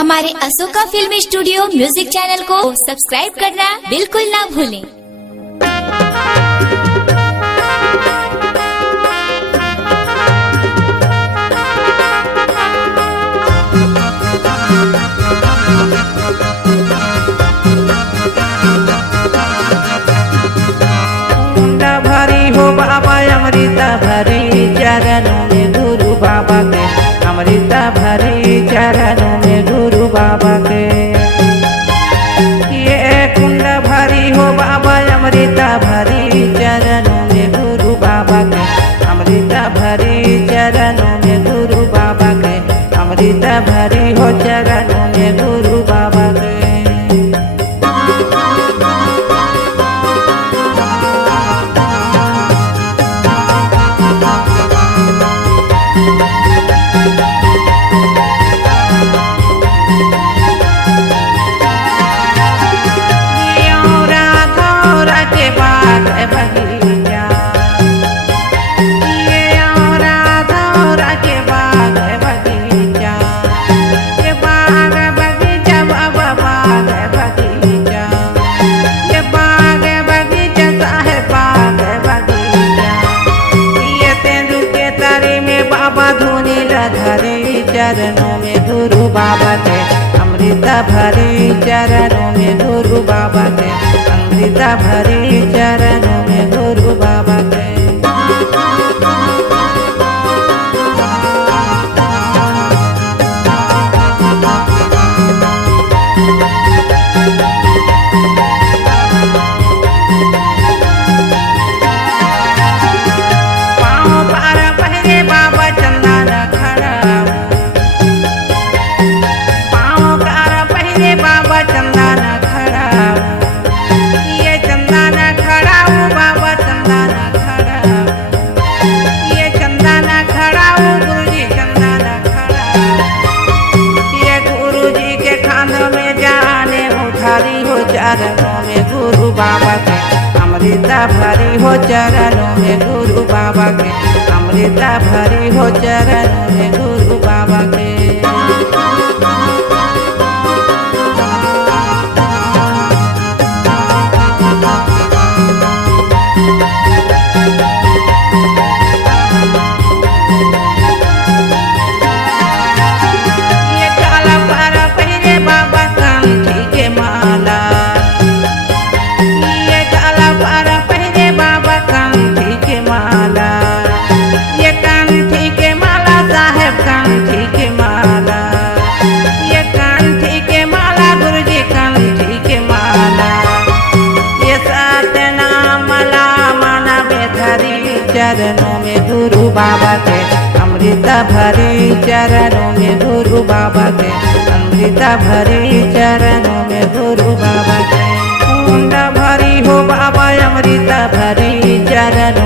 हमारे Ashoka film studio music channel को सब्सक्राइब करना बिल्कुल ना भूलें। भरी हो बाबा अमृता भरी चरणों में गुरु बाबा के, अमृता भरी चरणों में गुरु बाबा के। ये कुंड भरी हो बाबा अमृता भरी चरणों में गुरु बाबा के, अमृता भरी चरणों में गुरु बाबा के, अमृता भरी हो चरणों में गुरु बाबा के। चरणों में गुरु बाबा के, अमृता भरी चरणों में गुरु बाबा के, अमृता भरी चरणों में गुरु बाबा के। चरणों में गुरु बाबा के, अमृता भरी हो चरणों में गुरु बाबा के, अमृता भरी हो चरणों में गुरु बाबा के। चरणों में गुरु बाबा के, अमृता भरी चरणों में गुरु बाबा के, अमृता भरी चरणों में गुरु बाबा के। कुंड भरी हो बाबा अमृता भरी चरण